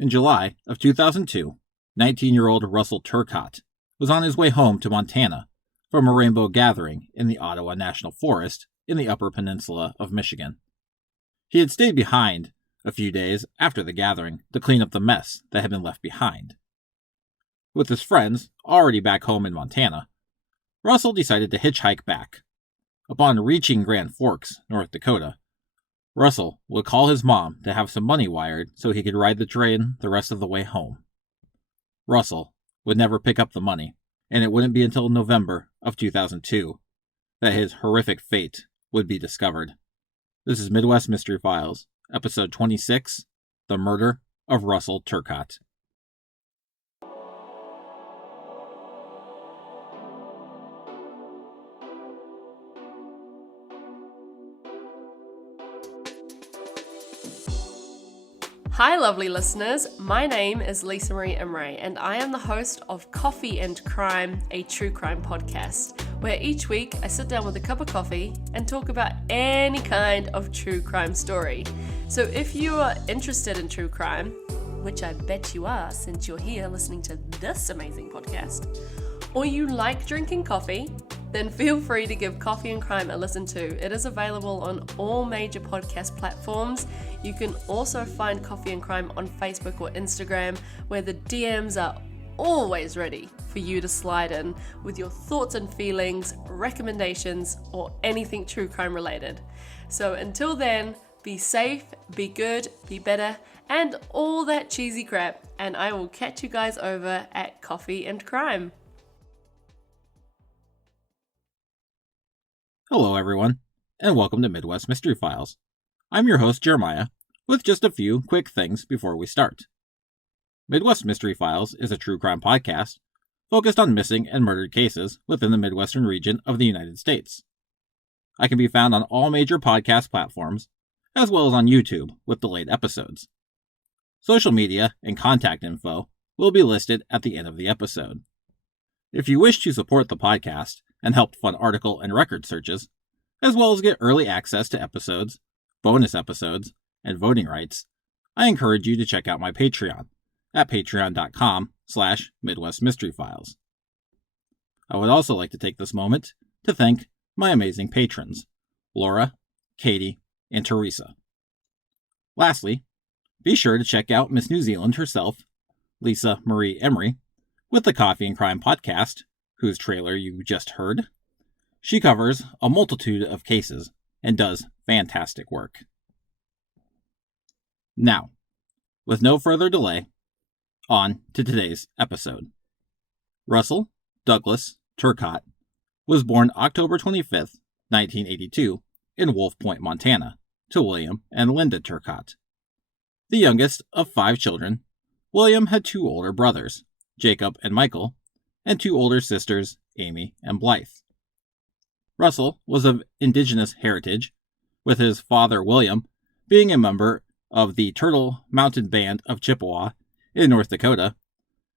In July of 2002, 19-year-old Russell Turcotte was on his way home to Montana from a rainbow gathering in the Ottawa National Forest in the Upper Peninsula of Michigan. He had stayed behind a few days after the gathering to clean up the mess that had been left behind. With his friends already back home in Montana, Russell decided to hitchhike back. Upon reaching Grand Forks, North Dakota, Russell would call his mom to have some money wired so he could ride the train the rest of the way home. Russell would never pick up the money, and it wouldn't be until November of 2002 that his horrific fate would be discovered. This is Midwest Mystery Files, Episode 26, The Murder of Russell Turcotte. Hi lovely listeners, my name is Lisa Marie Imre and I am the host of Coffee and Crime, a true crime podcast, where each week I sit down with a cup of coffee and talk about any kind of true crime story. So if you are interested in true crime, which I bet you are since you're here listening to this amazing podcast, or you like drinking coffee, then feel free to give Coffee and Crime a listen too. It is available on all major podcast platforms. You can also find Coffee and Crime on Facebook or Instagram, where the DMs are always ready for you to slide in with your thoughts and feelings, recommendations, or anything true crime related. So until then, be safe, be good, be better, and all that cheesy crap, and I will catch you guys over at Coffee and Crime. Hello everyone, and welcome to Midwest Mystery Files. I'm your host Jeremiah, with just a few quick things before we start. Midwest Mystery Files is a true crime podcast focused on missing and murdered cases within the Midwestern region of the United States. I can be found on all major podcast platforms, as well as on YouTube with delayed episodes. Social media and contact info will be listed at the end of the episode. If you wish to support the podcast and help fund article and record searches, as well as get early access to episodes, bonus episodes, and voting rights, I encourage you to check out my Patreon at patreon.com/MidwestMysteryFiles. I would also like to take this moment to thank my amazing patrons, Laura, Katie, and Teresa. Lastly, be sure to check out Miss New Zealand herself, Lisa Marie Emery, with the Coffee and Crime podcast, whose trailer you just heard. She covers a multitude of cases and does fantastic work. Now, with no further delay, on to today's episode. Russell Douglas Turcotte was born October 25th, 1982, in Wolf Point, Montana, to William and Linda Turcotte. The youngest of 5 children, William had 2 older brothers, Jacob and Michael, and 2 older sisters, Amy and Blythe. Russell was of indigenous heritage, with his father William being a member of the Turtle Mountain Band of Chippewa in North Dakota,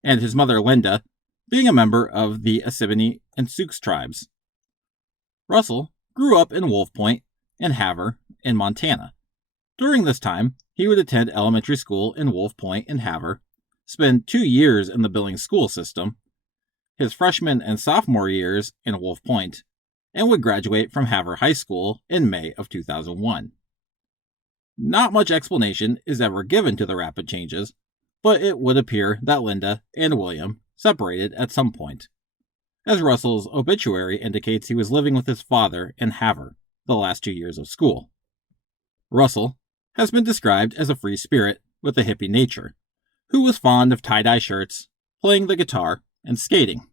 and his mother Linda being a member of the Assiniboine and Sioux tribes. Russell grew up in Wolf Point and Havre in Montana. During this time, he would attend elementary school in Wolf Point and Havre, spend 2 years in the Billings school system, his freshman and sophomore years in Wolf Point, and would graduate from Havre High School in May of 2001. Not much explanation is ever given to the rapid changes, but it would appear that Linda and William separated at some point, as Russell's obituary indicates he was living with his father in Havre the last 2 years of school. Russell has been described as a free spirit with a hippie nature, who was fond of tie-dye shirts, playing the guitar, and skating.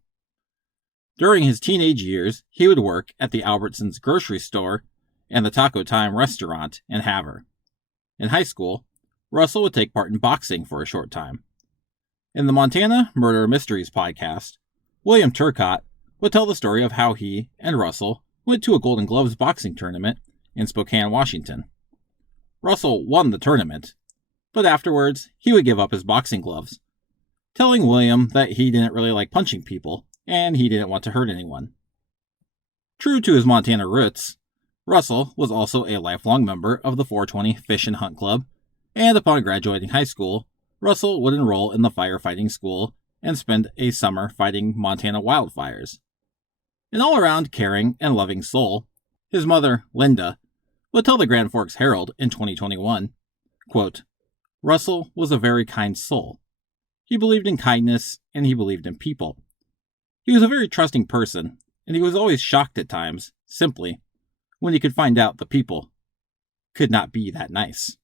During his teenage years, he would work at the Albertsons grocery store and the Taco Time restaurant in Havre. In high school, Russell would take part in boxing for a short time. In the Montana Murder Mysteries podcast, William Turcotte would tell the story of how he and Russell went to a Golden Gloves boxing tournament in Spokane, Washington. Russell won the tournament, but afterwards he would give up his boxing gloves, telling William that he didn't really like punching people and he didn't want to hurt anyone. True to his Montana roots, Russell was also a lifelong member of the 420 Fish and Hunt Club, and upon graduating high school, Russell would enroll in the firefighting school and spend a summer fighting Montana wildfires. An all-around caring and loving soul, his mother, Linda, would tell the Grand Forks Herald in 2021, quote, "Russell was a very kind soul. He believed in kindness and he believed in people. He was a very trusting person, and he was always shocked at times, simply, when he could find out the people could not be that nice."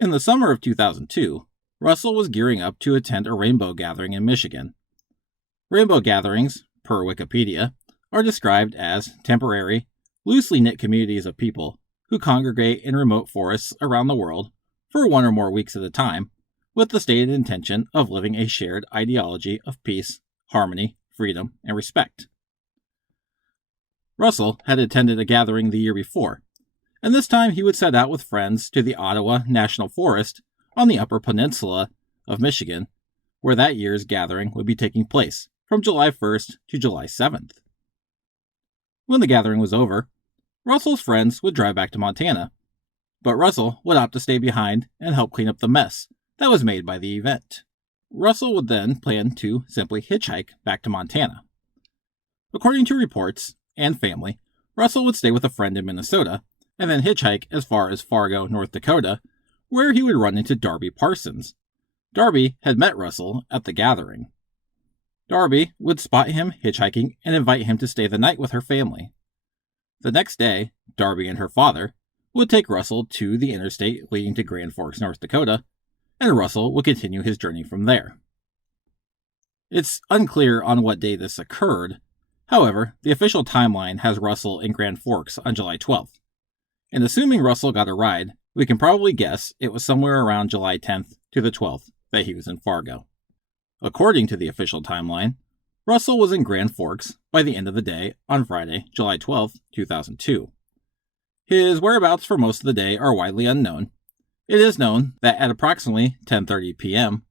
In the summer of 2002, Russell was gearing up to attend a rainbow gathering in Michigan. Rainbow gatherings, per Wikipedia, are described as temporary, loosely knit communities of people who congregate in remote forests around the world for 1 or more weeks at a time, with the stated intention of living a shared ideology of peace, harmony, freedom, and respect. Russell had attended a gathering the year before, and this time he would set out with friends to the Ottawa National Forest on the Upper Peninsula of Michigan, where that year's gathering would be taking place from July 1st to July 7th. When the gathering was over, Russell's friends would drive back to Montana, but Russell would opt to stay behind and help clean up the mess that was made by the event. Russell would then plan to simply hitchhike back to Montana. According to reports and family, Russell would stay with a friend in Minnesota and then hitchhike as far as Fargo, North Dakota, where he would run into Darby Parsons. Darby had met Russell at the gathering. Darby would spot him hitchhiking and invite him to stay the night with her family. The next day, Darby and her father would take Russell to the interstate leading to Grand Forks, North Dakota, and Russell would continue his journey from there. It's unclear on what day this occurred. However, the official timeline has Russell in Grand Forks on July 12th. And assuming Russell got a ride, we can probably guess it was somewhere around July 10th to the 12th that he was in Fargo. According to the official timeline, Russell was in Grand Forks by the end of the day on Friday, July 12th, 2002. His whereabouts for most of the day are widely unknown. It is known that at approximately 10:30 p.m.,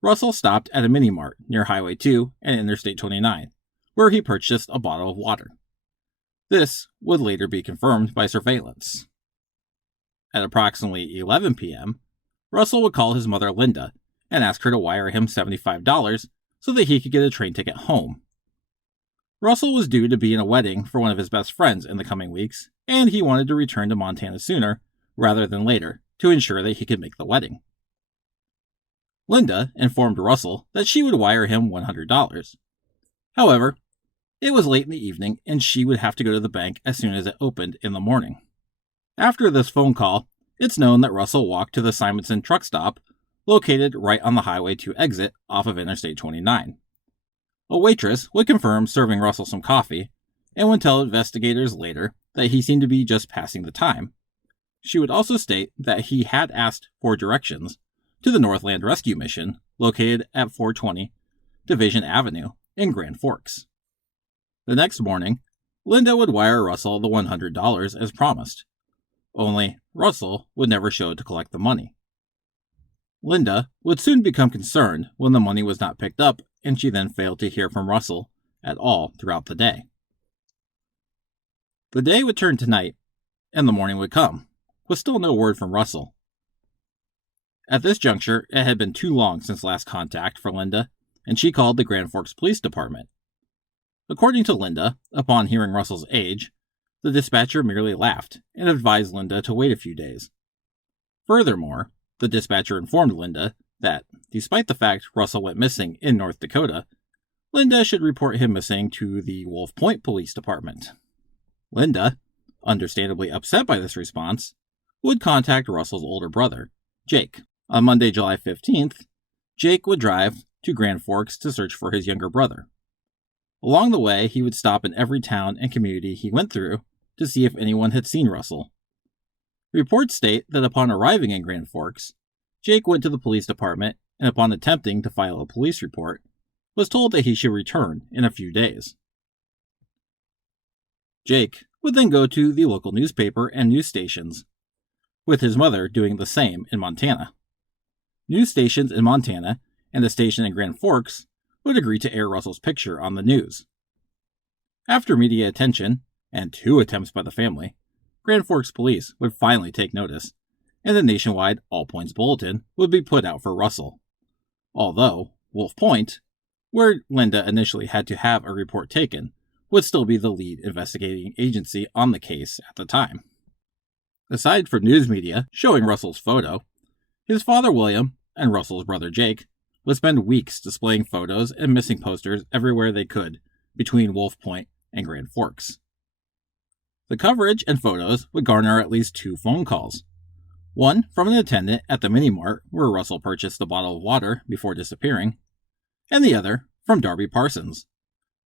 Russell stopped at a mini-mart near Highway 2 and Interstate 29, where he purchased a bottle of water. This would later be confirmed by surveillance. At approximately 11 p.m., Russell would call his mother Linda and ask her to wire him $75 so that he could get a train ticket home. Russell was due to be in a wedding for one of his best friends in the coming weeks, and he wanted to return to Montana sooner rather than later to ensure that he could make the wedding. Linda informed Russell that she would wire him $100. However, it was late in the evening and she would have to go to the bank as soon as it opened in the morning. After this phone call, it's known that Russell walked to the Simonson truck stop located right on the Highway 2 exit off of Interstate 29. A waitress would confirm serving Russell some coffee and would tell investigators later that he seemed to be just passing the time. She would also state that he had asked for directions to the Northland Rescue Mission located at 420 Division Avenue in Grand Forks. The next morning, Linda would wire Russell the $100 as promised. Only Russell would never show to collect the money. Linda would soon become concerned when the money was not picked up, and she then failed to hear from Russell at all throughout the day. The day would turn to night, and the morning would come, with still no word from Russell. At this juncture, it had been too long since last contact for Linda, and she called the Grand Forks Police Department. According to Linda, upon hearing Russell's age, the dispatcher merely laughed and advised Linda to wait a few days. Furthermore, the dispatcher informed Linda that, despite the fact Russell went missing in North Dakota, Linda should report him missing to the Wolf Point Police Department. Linda, understandably upset by this response, would contact Russell's older brother, Jake. On Monday, July 15th, Jake would drive to Grand Forks to search for his younger brother. Along the way, he would stop in every town and community he went through to see if anyone had seen Russell. Reports state that upon arriving in Grand Forks, Jake went to the police department and upon attempting to file a police report, was told that he should return in a few days. Jake would then go to the local newspaper and news stations, with his mother doing the same in Montana. News stations in Montana and a station in Grand Forks would agree to air Russell's picture on the news. After media attention, and 2 attempts by the family, Grand Forks police would finally take notice, and the nationwide All Points Bulletin would be put out for Russell. Although, Wolf Point, where Linda initially had to have a report taken, would still be the lead investigating agency on the case at the time. Aside from news media showing Russell's photo, his father William and Russell's brother Jake would spend weeks displaying photos and missing posters everywhere they could between Wolf Point and Grand Forks. The coverage and photos would garner at least 2 phone calls. One from an attendant at the mini-mart where Russell purchased a bottle of water before disappearing, and the other from Darby Parsons,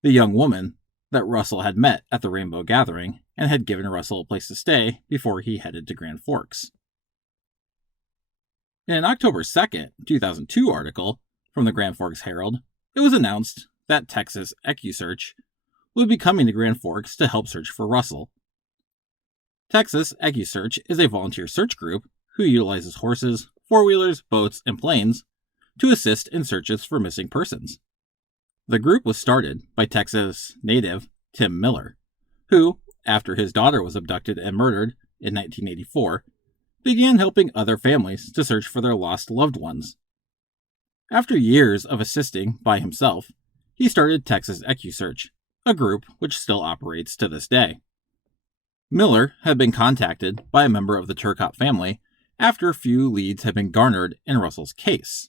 the young woman that Russell had met at the Rainbow Gathering and had given Russell a place to stay before he headed to Grand Forks. In an October 2nd, 2002 article from the Grand Forks Herald, it was announced that Texas EcuSearch would be coming to Grand Forks to help search for Russell. Texas EcuSearch is a volunteer search group who utilizes horses, four-wheelers, boats, and planes to assist in searches for missing persons. The group was started by Texas native Tim Miller, who, after his daughter was abducted and murdered in 1984, began helping other families to search for their lost loved ones. After years of assisting by himself, he started Texas EcuSearch, a group which still operates to this day. Miller had been contacted by a member of the Turcotte family after few leads had been garnered in Russell's case.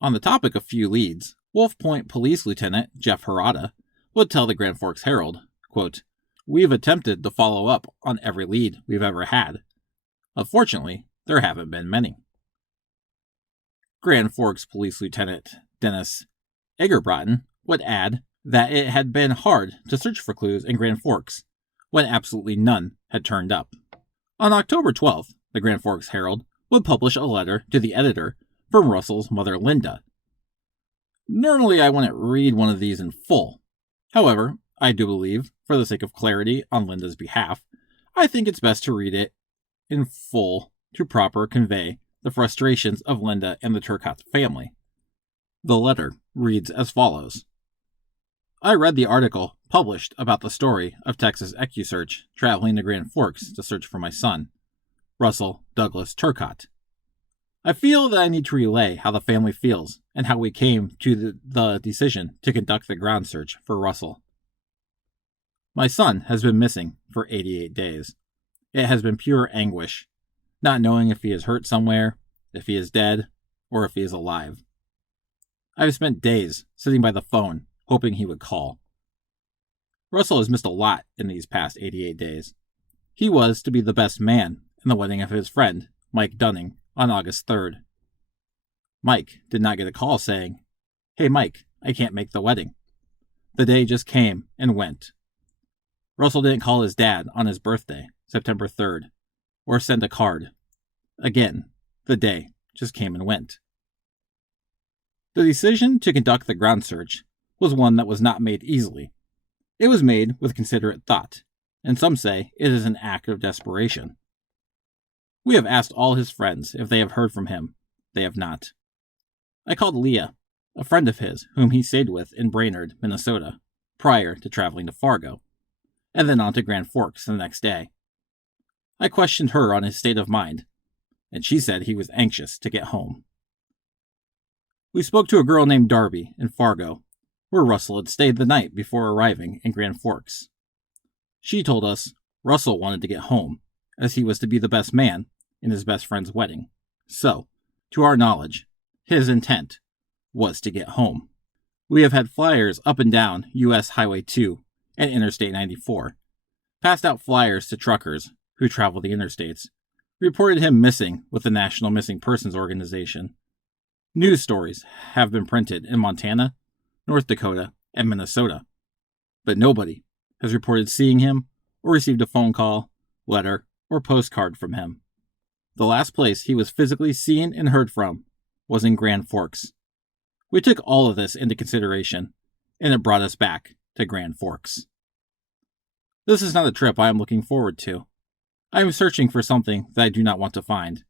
On the topic of few leads, Wolf Point Police Lieutenant Jeff Harada would tell the Grand Forks Herald, quote, "We've attempted to follow up on every lead we've ever had. Unfortunately, there haven't been many." Grand Forks Police Lieutenant Dennis Egerbrotten would add that it had been hard to search for clues in Grand Forks when absolutely none had turned up. On October 12th, the Grand Forks Herald would publish a letter to the editor from Russell's mother Linda. Normally I wouldn't read one of these in full. However, I do believe, for the sake of clarity on Linda's behalf, I think it's best to read it in full to proper convey the frustrations of Linda and the Turcotte family. The letter reads as follows. I read the article published about the story of Texas EcuSearch traveling to Grand Forks to search for my son, Russell Douglas Turcotte. I feel that I need to relay how the family feels and how we came to the decision to conduct the ground search for Russell. My son has been missing for 88 days. It has been pure anguish, not knowing if he is hurt somewhere, if he is dead, or if he is alive. I have spent days sitting by the phone, hoping he would call. Russell has missed a lot in these past 88 days. He was to be the best man in the wedding of his friend, Mike Dunning, on August 3rd. Mike did not get a call saying, "Hey Mike, I can't make the wedding." The day just came and went. Russell didn't call his dad on his birthday, September 3rd, or send a card. Again, the day just came and went. The decision to conduct the ground search was one that was not made easily. It was made with considerate thought, and some say it is an act of desperation. We have asked all his friends if they have heard from him. They have not. I called Leah, a friend of his whom he stayed with in Brainerd, Minnesota, prior to traveling to Fargo, and then on to Grand Forks the next day. I questioned her on his state of mind, and she said he was anxious to get home. We spoke to a girl named Darby in Fargo, where Russell had stayed the night before arriving in Grand Forks. She told us Russell wanted to get home, as he was to be the best man in his best friend's wedding. So, to our knowledge, his intent was to get home. We have had flyers up and down U.S. Highway 2 and Interstate 94, passed out flyers to truckers who travel the interstates, reported him missing with the National Missing Persons Organization. News stories have been printed in Montana, North Dakota, and Minnesota, but nobody has reported seeing him or received a phone call, letter, or postcard from him. The last place he was physically seen and heard from was in Grand Forks. We took all of this into consideration, and it brought us back to Grand Forks. This is not a trip I am looking forward to. I am searching for something that I do not want to find.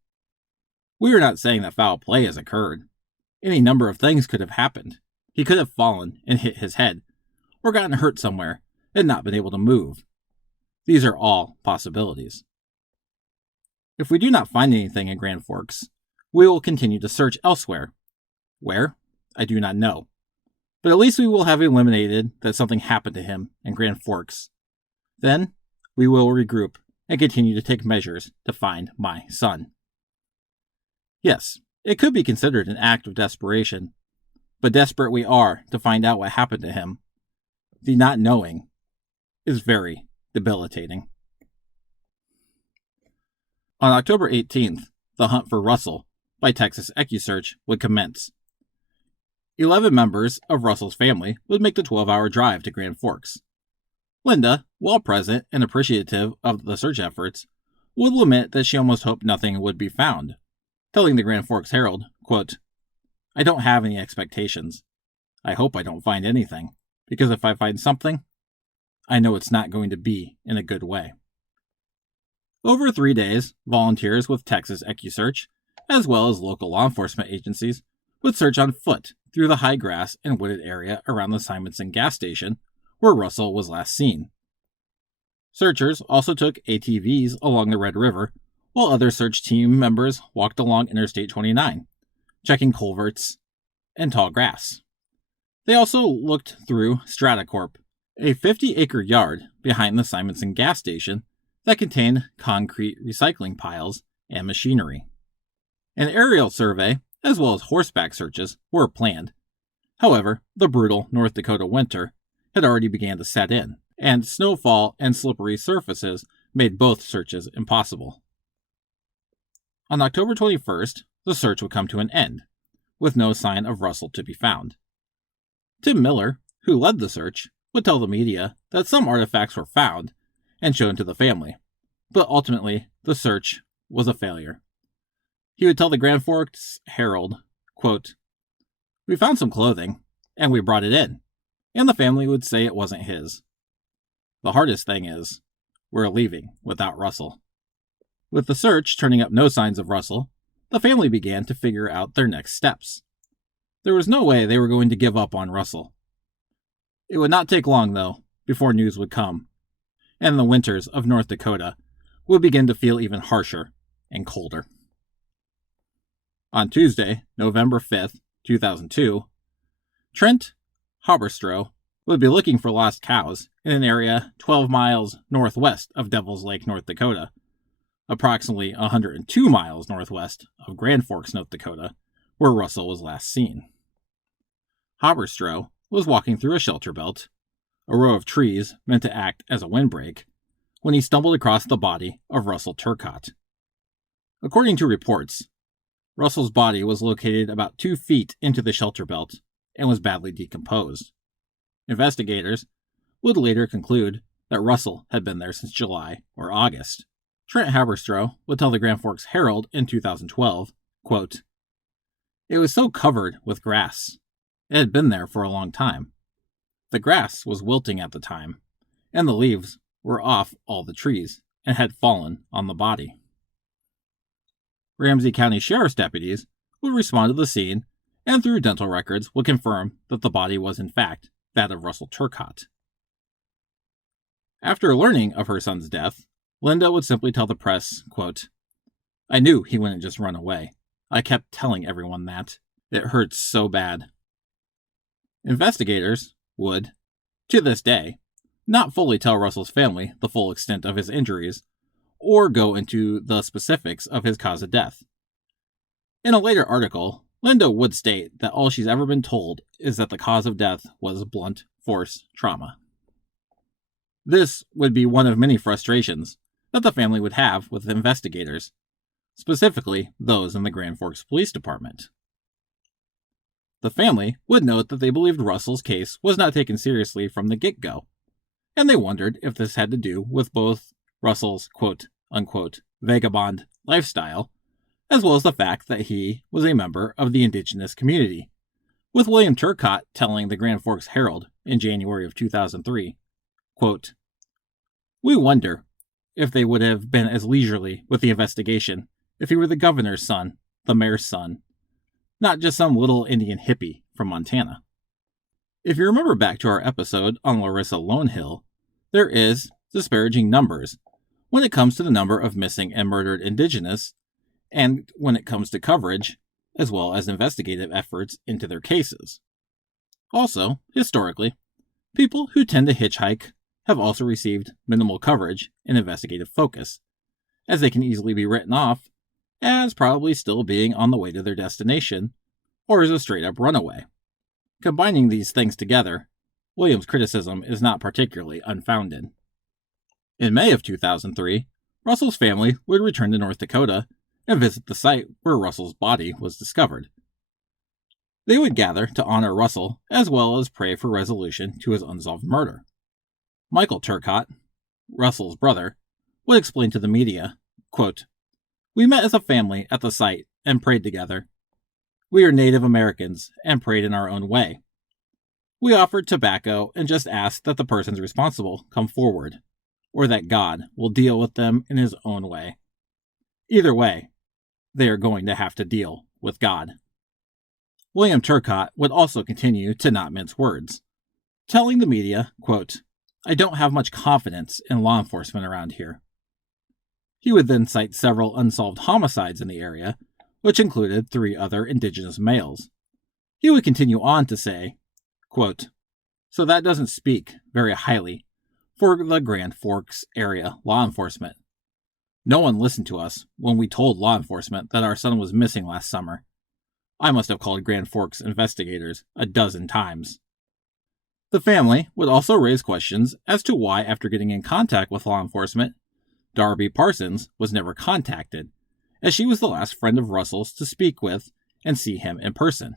We are not saying that foul play has occurred. Any number of things could have happened. He could have fallen and hit his head, or gotten hurt somewhere and not been able to move. These are all possibilities. If we do not find anything in Grand Forks, we will continue to search elsewhere. Where? I do not know. But at least we will have eliminated that something happened to him in Grand Forks. Then, we will regroup and continue to take measures to find my son. Yes, it could be considered an act of desperation, but desperate we are to find out what happened to him. The not knowing is very debilitating. On October 18th, the hunt for Russell by Texas EquuSearch would commence. 11 members of Russell's family would make the 12-hour drive to Grand Forks. Linda, while present and appreciative of the search efforts, would lament that she almost hoped nothing would be found, telling the Grand Forks Herald, quote, "I don't have any expectations. I hope I don't find anything, because if I find something, I know it's not going to be in a good way." Over 3 days, volunteers with Texas EquuSearch, as well as local law enforcement agencies, would search on foot through the high grass and wooded area around the Simonson gas station, where Russell was last seen. Searchers also took ATVs along the Red River, while other search team members walked along Interstate 29, checking culverts and tall grass. They also looked through Stratacorp, a 50-acre yard behind the Simonson gas station that contained concrete recycling piles and machinery. An aerial survey, as well as horseback searches, were planned. However, the brutal North Dakota winter had already begun to set in, and snowfall and slippery surfaces made both searches impossible. On October 21st, the search would come to an end, with no sign of Russell to be found. Tim Miller, who led the search, would tell the media that some artifacts were found and shown to the family, but ultimately the search was a failure. He would tell the Grand Forks Herald, quote, "We found some clothing, and we brought it in, and the family would say it wasn't his. The hardest thing is, we're leaving without Russell." With the search turning up no signs of Russell, the family began to figure out their next steps. There was no way they were going to give up on Russell. It would not take long, though, before news would come, and the winters of North Dakota would begin to feel even harsher and colder. On Tuesday, November 5th, 2002, Trent Haberstroh would be looking for lost cows in an area 12 miles northwest of Devil's Lake, North Dakota, approximately 102 miles northwest of Grand Forks, North Dakota, where Russell was last seen. Haberstroh was walking through a shelter belt, a row of trees meant to act as a windbreak, when he stumbled across the body of Russell Turcotte. According to reports, Russell's body was located about 2 feet into the shelter belt and was badly decomposed. Investigators would later conclude that Russell had been there since July or August. Trent Haberstroh would tell the Grand Forks Herald in 2012, quote, "It was so covered with grass. It had been there for a long time. The grass was wilting at the time, and the leaves were off all the trees and had fallen on the body." Ramsey County Sheriff's deputies would respond to the scene and through dental records would confirm that the body was in fact that of Russell Turcotte. After learning of her son's death, Linda would simply tell the press, quote, "I knew he wouldn't just run away. I kept telling everyone that. It hurts so bad." Investigators would, to this day, not fully tell Russell's family the full extent of his injuries or go into the specifics of his cause of death. In a later article, Linda would state that all she's ever been told is that the cause of death was blunt force trauma. This would be one of many frustrations that the family would have with the investigators, specifically those in the Grand Forks Police Department. The family would note that they believed Russell's case was not taken seriously from the get-go, and they wondered if this had to do with both Russell's quote-unquote vagabond lifestyle, as well as the fact that he was a member of the indigenous community, with William Turcotte telling the Grand Forks Herald in January of 2003, quote, "We wonder if they would have been as leisurely with the investigation if he were the governor's son, the mayor's son, not just some little Indian hippie from Montana." If you remember back to our episode on Larissa Lonehill, there is disparaging numbers when it comes to the number of missing and murdered Indigenous, and when it comes to coverage, as well as investigative efforts into their cases. Also, historically, people who tend to hitchhike have also received minimal coverage and investigative focus, as they can easily be written off as probably still being on the way to their destination, or as a straight-up runaway. Combining these things together, Williams' criticism is not particularly unfounded. In May of 2003, Russell's family would return to North Dakota and visit the site where Russell's body was discovered. They would gather to honor Russell as well as pray for resolution to his unsolved murder. Michael Turcotte, Russell's brother, would explain to the media, quote, "We met as a family at the site and prayed together. We are Native Americans and prayed in our own way. We offered tobacco and just asked that the persons responsible come forward, or that God will deal with them in his own way. Either way, they are going to have to deal with God." William Turcotte would also continue to not mince words, telling the media, quote, "I don't have much confidence in law enforcement around here." He would then cite several unsolved homicides in the area, which included 3 other Indigenous males. He would continue on to say, quote, "So that doesn't speak very highly for the Grand Forks area law enforcement. No one listened to us when we told law enforcement that our son was missing last summer. I must have called Grand Forks investigators a dozen times." The family would also raise questions as to why, after getting in contact with law enforcement, Darby Parsons was never contacted, as she was the last friend of Russell's to speak with and see him in person.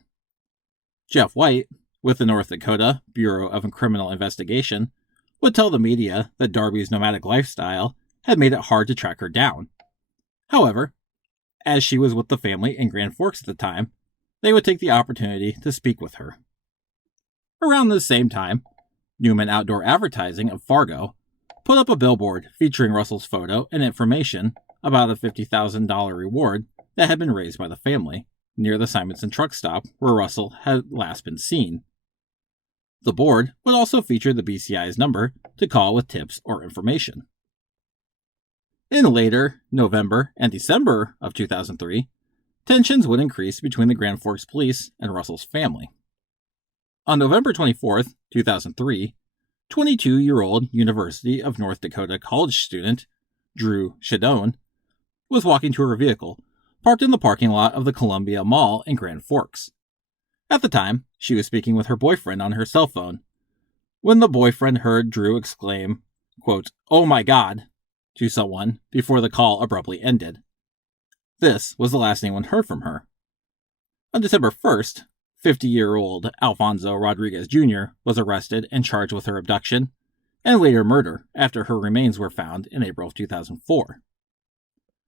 Jeff White, with the North Dakota Bureau of Criminal Investigation, would tell the media that Darby's nomadic lifestyle had made it hard to track her down. However, as she was with the family in Grand Forks at the time, they would take the opportunity to speak with her. Around the same time, Newman Outdoor Advertising of Fargo put up a billboard featuring Russell's photo and information about a $50,000 reward that had been raised by the family near the Simonson truck stop where Russell had last been seen. The board would also feature the BCI's number to call with tips or information. In later November and December of 2003, tensions would increase between the Grand Forks Police and Russell's family. On November 24, 2003, 22-year-old University of North Dakota college student Drew Shadone was walking to her vehicle, parked in the parking lot of the Columbia Mall in Grand Forks. At the time, she was speaking with her boyfriend on her cell phone, when the boyfriend heard Drew exclaim, quote, "Oh my God," to someone before the call abruptly ended. This was the last anyone heard from her. On December 1st, 50-year-old Alfonso Rodriguez Jr. was arrested and charged with her abduction and later murder after her remains were found in April of 2004.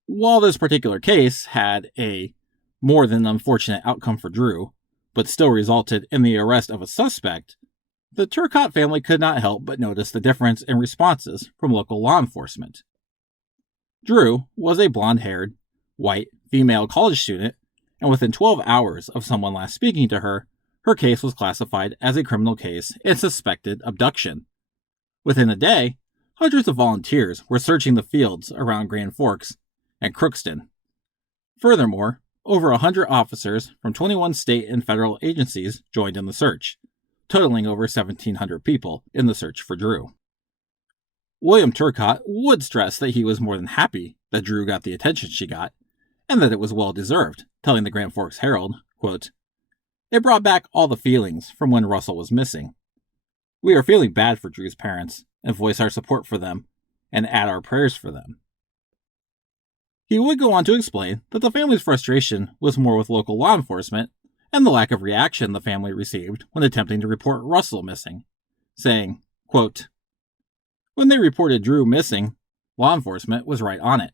While this particular case had a more than unfortunate outcome for Drew, but still resulted in the arrest of a suspect, the Turcotte family could not help but notice the difference in responses from local law enforcement. Drew was a blonde-haired, white, female college student, and within 12 hours of someone last speaking to her, her case was classified as a criminal case and suspected abduction. Within a day, hundreds of volunteers were searching the fields around Grand Forks and Crookston. Furthermore, over 100 officers from 21 state and federal agencies joined in the search, totaling over 1,700 people in the search for Drew. William Turcotte would stress that he was more than happy that Drew got the attention she got, and that it was well-deserved, telling the Grand Forks Herald, quote, "It brought back all the feelings from when Russell was missing. We are feeling bad for Drew's parents, and voice our support for them, and add our prayers for them." He would go on to explain that the family's frustration was more with local law enforcement and the lack of reaction the family received when attempting to report Russell missing, saying, quote, "When they reported Drew missing, law enforcement was right on it.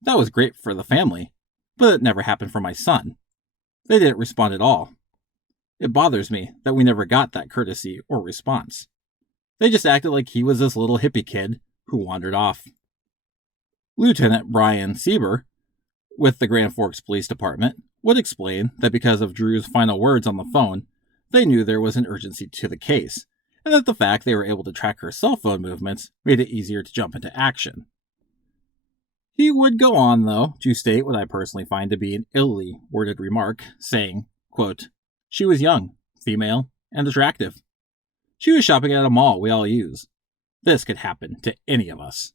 That was great for the family, but it never happened for my son. They didn't respond at all. It bothers me that we never got that courtesy or response. They just acted like he was this little hippie kid who wandered off." Lieutenant Brian Sieber, with the Grand Forks Police Department, would explain that because of Drew's final words on the phone, they knew there was an urgency to the case, and that the fact they were able to track her cell phone movements made it easier to jump into action. He would go on, though, to state what I personally find to be an illy worded remark, saying, quote, "She was young, female, and attractive. She was shopping at a mall we all use. This could happen to any of us."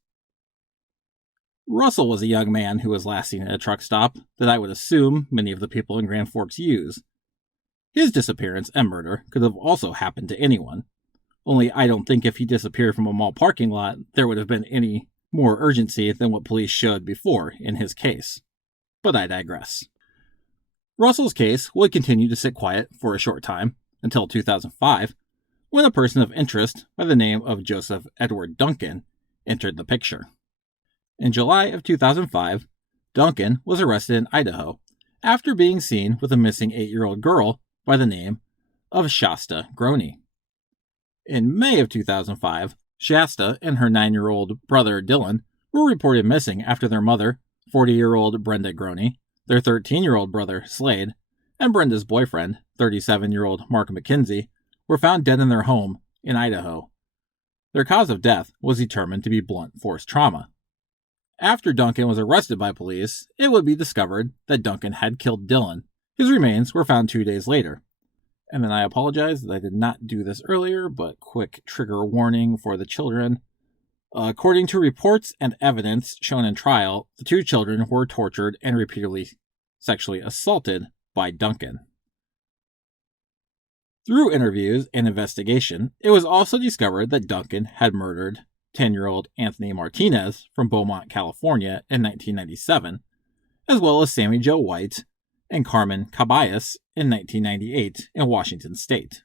Russell was a young man who was last seen at a truck stop that I would assume many of the people in Grand Forks use. His disappearance and murder could have also happened to anyone, only I don't think if he disappeared from a mall parking lot there would have been any more urgency than what police showed before in his case. But I digress. Russell's case would continue to sit quiet for a short time, until 2005, when a person of interest by the name of Joseph Edward Duncan entered the picture. In July of 2005, Duncan was arrested in Idaho after being seen with a missing 8-year-old girl by the name of Shasta Groney. In May of 2005, Shasta and her 9-year-old brother Dylan were reported missing after their mother, 40-year-old Brenda Groney, their 13-year-old brother Slade, and Brenda's boyfriend, 37-year-old Mark McKenzie, were found dead in their home in Idaho. Their cause of death was determined to be blunt force trauma. After Duncan was arrested by police, it would be discovered that Duncan had killed Dylan. His remains were found 2 days later. And then I apologize that I did not do this earlier, but quick trigger warning for the children. According to reports and evidence shown in trial, the 2 children were tortured and repeatedly sexually assaulted by Duncan. Through interviews and investigation, it was also discovered that Duncan had murdered 10-year-old Anthony Martinez from Beaumont, California in 1997, as well as Sammy Jo White and Carmen Cabayas in 1998 in Washington state.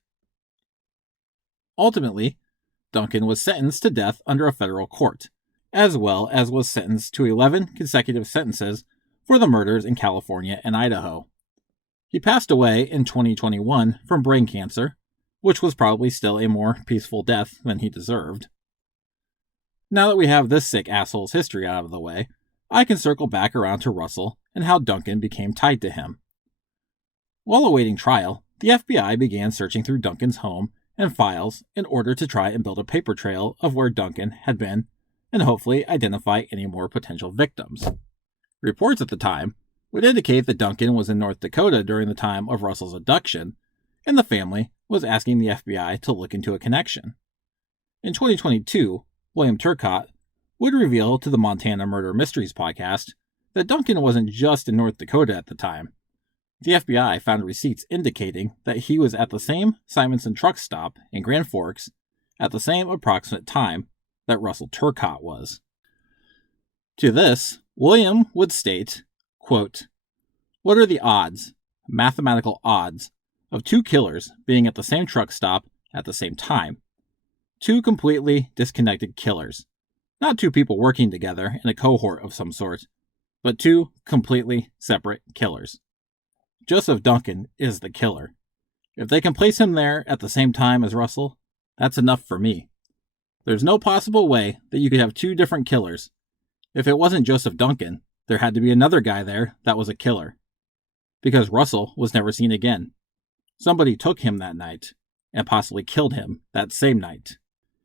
Ultimately, Duncan was sentenced to death under a federal court, as well as was sentenced to 11 consecutive sentences for the murders in California and Idaho. He passed away in 2021 from brain cancer, which was probably still a more peaceful death than he deserved. Now that we have this sick asshole's history out of the way, I can circle back around to Russell and how Duncan became tied to him. While awaiting trial, the FBI began searching through Duncan's home and files in order to try and build a paper trail of where Duncan had been and hopefully identify any more potential victims. Reports at the time would indicate that Duncan was in North Dakota during the time of Russell's abduction, and the family was asking the FBI to look into a connection. In 2022, William Turcotte would reveal to the Montana Murder Mysteries podcast that Duncan wasn't just in North Dakota at the time. The FBI found receipts indicating that he was at the same Simonson truck stop in Grand Forks at the same approximate time that Russell Turcotte was. To this, William would state, quote, "What are the odds, mathematical odds, of 2 killers being at the same truck stop at the same time? 2 completely disconnected killers. Not 2 people working together in a cohort of some sort, but 2 completely separate killers. Joseph Duncan is the killer. If they can place him there at the same time as Russell, that's enough for me. There's no possible way that you could have 2 different killers. If it wasn't Joseph Duncan, there had to be another guy there that was a killer. Because Russell was never seen again. Somebody took him that night, and possibly killed him that same night.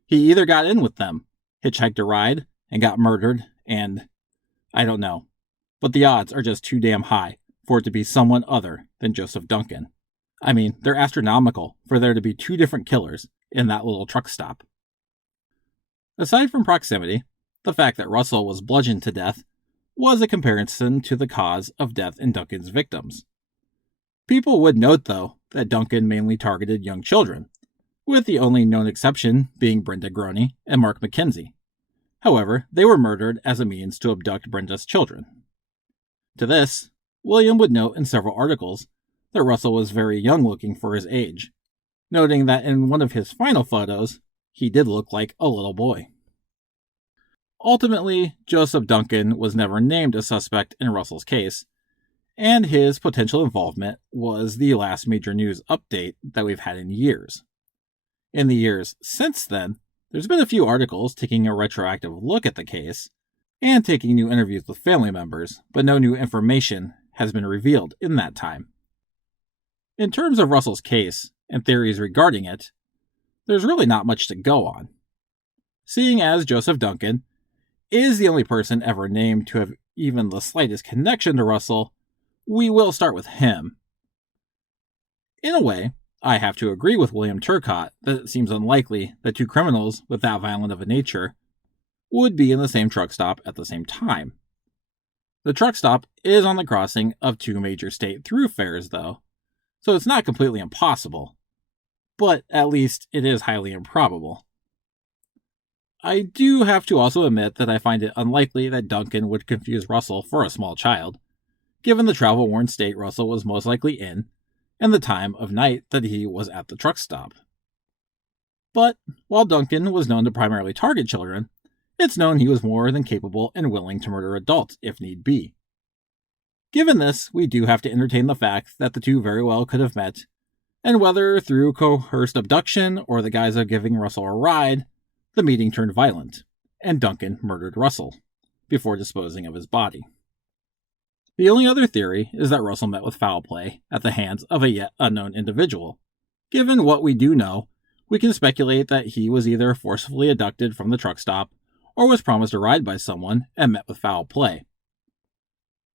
He either got in with them, hitchhiked a ride, and got murdered, and I don't know. But the odds are just too damn high for it to be someone other than Joseph Duncan. I mean, they're astronomical for there to be 2 different killers in that little truck stop. Aside from proximity, the fact that Russell was bludgeoned to death was a comparison to the cause of death in Duncan's victims. People would note, though, that Duncan mainly targeted young children, with the only known exception being Brenda Groney and Mark McKenzie. However, they were murdered as a means to abduct Brenda's children. To this, William would note in several articles that Russell was very young looking for his age, noting that in one of his final photos, he did look like a little boy. Ultimately, Joseph Duncan was never named a suspect in Russell's case, and his potential involvement was the last major news update that we've had in years. In the years since then, there's been a few articles taking a retroactive look at the case, and taking new interviews with family members, but no new information has been revealed in that time. In terms of Russell's case and theories regarding it, there's really not much to go on. Seeing as Joseph Duncan is the only person ever named to have even the slightest connection to Russell, we will start with him. In a way, I have to agree with William Turcotte that it seems unlikely that two criminals with that violent of a nature would be in the same truck stop at the same time. The truck stop is on the crossing of two major state thoroughfares, though, so it's not completely impossible, but at least it is highly improbable. I do have to also admit that I find it unlikely that Duncan would confuse Russell for a small child, given the travel-worn state Russell was most likely in and the time of night that he was at the truck stop. But while Duncan was known to primarily target children, it's known he was more than capable and willing to murder adults if need be. Given this, we do have to entertain the fact that the two very well could have met, and whether through coerced abduction or the guise of giving Russell a ride, the meeting turned violent, and Duncan murdered Russell, before disposing of his body. The only other theory is that Russell met with foul play at the hands of a yet unknown individual. Given what we do know, we can speculate that he was either forcibly abducted from the truck stop or was promised a ride by someone and met with foul play.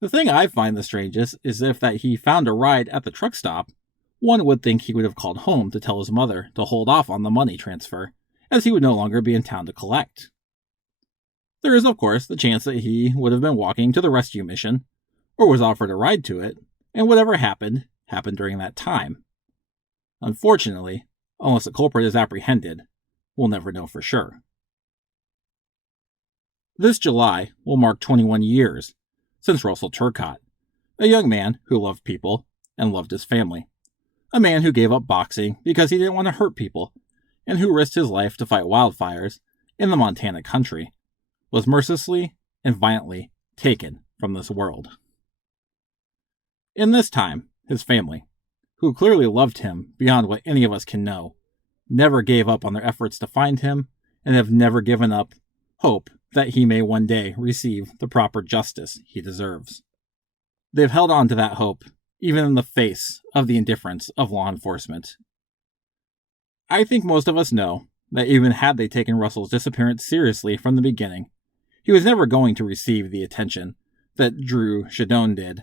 The thing I find the strangest is if that he found a ride at the truck stop, one would think he would have called home to tell his mother to hold off on the money transfer, as he would no longer be in town to collect. There is, of course, the chance that he would have been walking to the rescue mission, or was offered a ride to it, and whatever happened during that time. Unfortunately, unless the culprit is apprehended, we'll never know for sure. This July will mark 21 years since Russell Turcotte, a young man who loved people and loved his family, a man who gave up boxing because he didn't want to hurt people, and who risked his life to fight wildfires in the Montana country, was mercilessly and violently taken from this world. In this time, his family, who clearly loved him beyond what any of us can know, never gave up on their efforts to find him and have never given up hope that he may one day receive the proper justice he deserves. They've held on to that hope, even in the face of the indifference of law enforcement. I think most of us know that even had they taken Russell's disappearance seriously from the beginning, he was never going to receive the attention that Drew Shadone did.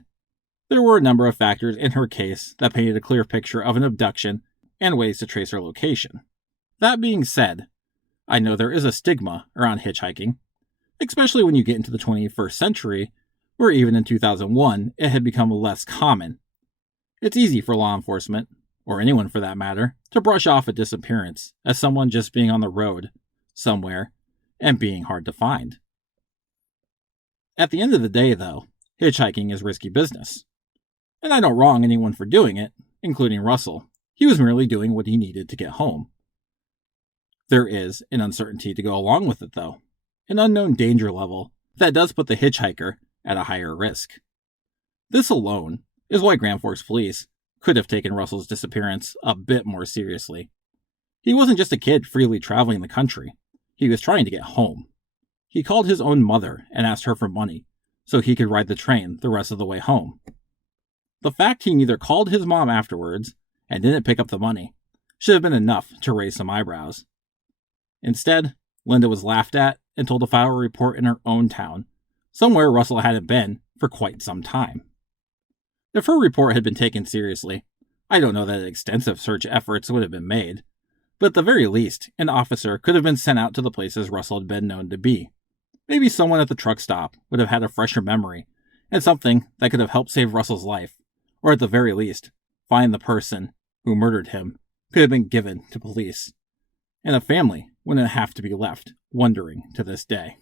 There were a number of factors in her case that painted a clear picture of an abduction and ways to trace her location. That being said, I know there is a stigma around hitchhiking, especially when you get into the 21st century, where even in 2001 it had become less common. It's easy for law enforcement, or anyone for that matter, to brush off a disappearance as someone just being on the road, somewhere, and being hard to find. At the end of the day, though, hitchhiking is risky business. And I don't wrong anyone for doing it, including Russell. He was merely doing what he needed to get home. There is an uncertainty to go along with it, though, an unknown danger level that does put the hitchhiker at a higher risk. This alone is why Grand Forks Police could have taken Russell's disappearance a bit more seriously. He wasn't just a kid freely traveling the country. He was trying to get home. He called his own mother and asked her for money so he could ride the train the rest of the way home. The fact he neither called his mom afterwards and didn't pick up the money should have been enough to raise some eyebrows. Instead, Linda was laughed at and told to file a report in her own town, somewhere Russell hadn't been for quite some time. If her report had been taken seriously, I don't know that extensive search efforts would have been made, but at the very least, an officer could have been sent out to the places Russell had been known to be. Maybe someone at the truck stop would have had a fresher memory, and something that could have helped save Russell's life, or at the very least, find the person who murdered him, could have been given to police. And a family wouldn't have to be left wondering to this day.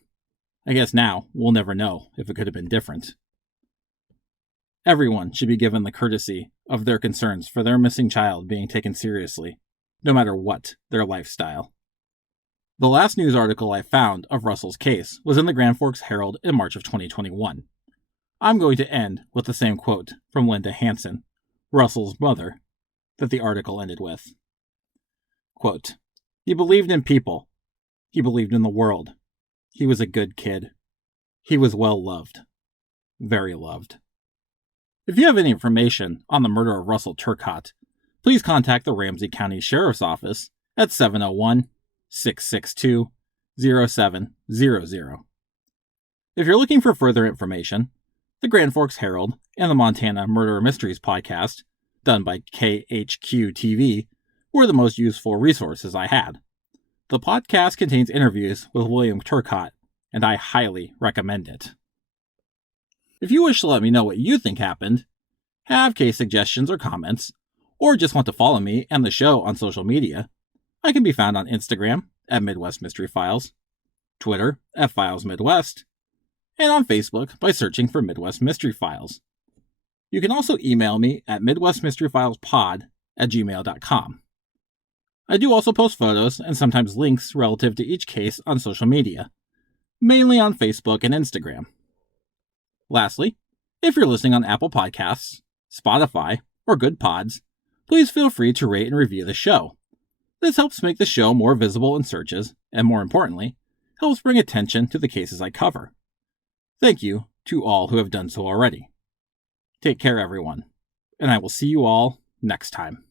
I guess now we'll never know if it could have been different. Everyone should be given the courtesy of their concerns for their missing child being taken seriously, no matter what their lifestyle. The last news article I found of Russell's case was in the Grand Forks Herald in March of 2021. I'm going to end with the same quote from Linda Hansen, Russell's mother, that the article ended with. Quote, "He believed in people. He believed in the world. He was a good kid. He was well loved. Very loved." If you have any information on the murder of Russell Turcotte, please contact the Ramsey County Sheriff's Office at 701-662-0700. If you're looking for further information, the Grand Forks Herald and the Montana Murder Mysteries podcast, done by KHQ TV, were the most useful resources I had. The podcast contains interviews with William Turcotte, and I highly recommend it. If you wish to let me know what you think happened, have case suggestions or comments, or just want to follow me and the show on social media, I can be found on Instagram at Midwest Mystery Files, Twitter at Files Midwest, and on Facebook by searching for Midwest Mystery Files. You can also email me at midwestmysteryfilespod@gmail.com. I do also post photos and sometimes links relative to each case on social media, mainly on Facebook and Instagram. Lastly, if you're listening on Apple Podcasts, Spotify, or Good Pods, please feel free to rate and review the show. This helps make the show more visible in searches, and more importantly, helps bring attention to the cases I cover. Thank you to all who have done so already. Take care, everyone, and I will see you all next time.